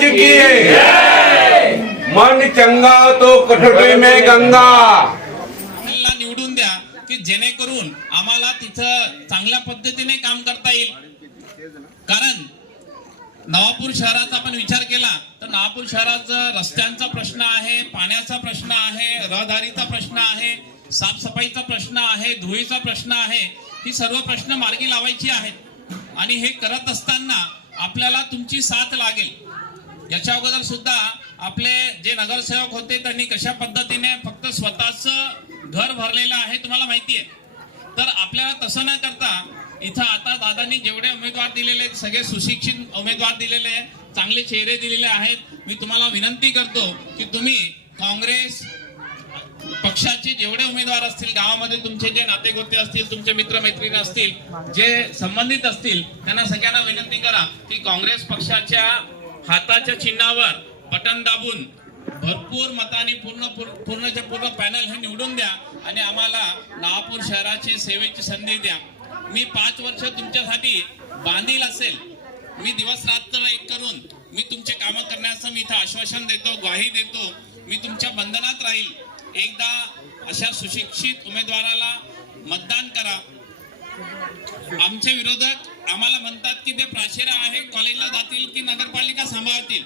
महाराज की मन चंगा तो कठोरे में गंगा। ला निवडून द्या की जेणेकरून आम्हाला तिथं चांगल्या पद्धतीने काम करता येईल। कारण नवापूर शहराचा आपण विचार केला तर नवापूर शहराचा रस्त्यांचा प्रश्न आहे, पाण्याचा प्रश्न आहे, रहदारीचा प्रश्न आहे, साफसफाईचा प्रश्न आहे, धुळीचा प्रश्न आहे। ही सर्व प्रश्न मार्गी लावायची आहेत आणि हे करत असताना आपल्याला तुमची साथ लागेल। याच्या अगोदर सुद्धा आपले जे नगरसेवक होते त्यांनी कशा पद्धतीने फक्त स्वतःच घर भरलेलं आहे तुम्हाला माहिती आहे। तर आपल्याला तसं न करता इथं आता दादांनी जेवढे उमेदवार दिलेले सगळे सुशिक्षित उमेदवार दिलेले, चांगले चेहरे दिलेले आहेत। मी तुम्हाला विनंती करतो की तुम्ही काँग्रेस पक्षाचे जेवढे उमेदवार असतील, गावामध्ये तुमचे जे नातेगोते असतील, तुमचे मित्रमैत्रिणी असतील, जे संबंधित असतील, त्यांना सगळ्यांना विनंती करा की काँग्रेस पक्षाच्या हाताच्या चिन्हावर बटन दाबून भरपूर मतांनी पूर्णच्या पूर्ण पॅनल हे निवडून द्या आणि आम्हाला नवापूर शहराची सेवेची संधी द्या। मी 5 वर्ष तुमच्यासाठी बांधील असेल, मी दिवस रात्र एक करून मी तुमचे कामं करण्याचं मी इथं आश्वासन देतो, ग्वाही देतो। मी तुमच्या बंधनात राहील। एकदा अशा सुशिक्षित उमेदवाराला मतदान करा। आमचे विरोधक आम्हाला म्हणतात की ते प्राचार्य आहे, कॉलेजला जातील की नगरपालिका सांभाळतील।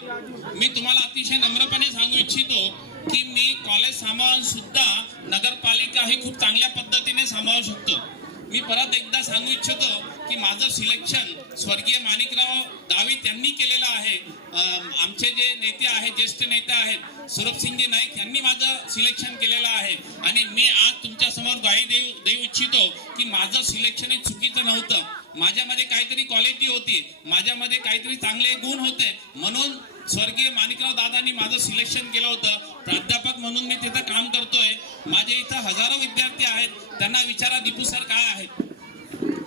मी तुम्हाला अतिशय नम्रपणे सांगू इच्छितो की मी कॉलेज सांभाळून सुद्धा नगरपालिका ही खूप चांगल्या पद्धतीने सांभाळू शकतो। मी परत एकदा सांगू इच्छितो की माझं सिलेक्शन स्वर्गीय माणिकराव गावित यांनी केलेलं आहे। आमचे जे नेते आहेत, ज्येष्ठ नेते आहेत, सुरभसिंगजी नाईक यांनी माझं सिलेक्शन केलेलं आहे आणि मी आज तुमच्या समोर ग्वाही देऊ इच्छितो की माझं सिलेक्शन हे चुकीचं नव्हतं। माझ्यामध्ये काहीतरी क्वालिटी होती, माझ्यामध्ये काहीतरी चांगले गुण होते, म्हणून स्वर्गीय माणिकराव दादांनी माझं सिलेक्शन केलं होतं। प्राध्यापक म्हणून मी तिथं काम करतोय। माझे इथं हजारो विद्यार्थी आहेत, त्यांना विचारा दीपू सर काय आहेत।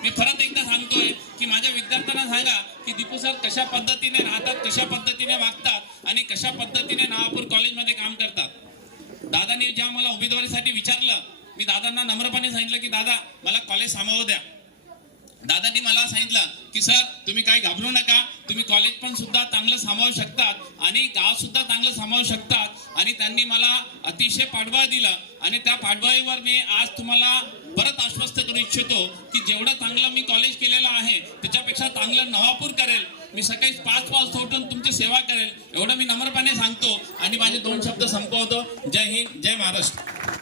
मी परत एकदा सांगतोय की माझ्या विद्यार्थ्यांना सांगा की दीपू सर कशा पद्धतीने राहतात, कशा पद्धतीने वागतात आणि कशा पद्धतीने नवापूर कॉलेजमध्ये काम करतात। दादांनी जेव्हा मला उमेदवारीसाठी विचारलं, मी दादांना नम्रपणे सांगितलं की दादा मला कॉलेज सांभाळू द्या। दादांनी मला सांगितलं की सर तुम्ही काही घाबरू नका, तुम्ही कॉलेज पण सुद्धा चांगलं सांभाळू शकतात आणि गाव सुद्धा चांगलं सांभाळू शकतात। आणि त्यांनी मला अतिशय पाठबळ दिलं आणि त्या पाठबळीवर मी आज तुम्हाला परत आश्वस्त करू इच्छितो की जेवढं चांगलं मी कॉलेज केलेलं आहे त्याच्यापेक्षा चांगलं नवापूर करेल। मी सकाळी 5 वाजता उठून तुमची सेवा करेल, एवढं मी नम्रपणे सांगतो आणि माझे 2 शब्द संपवतो। जय हिंद, जय महाराष्ट्र।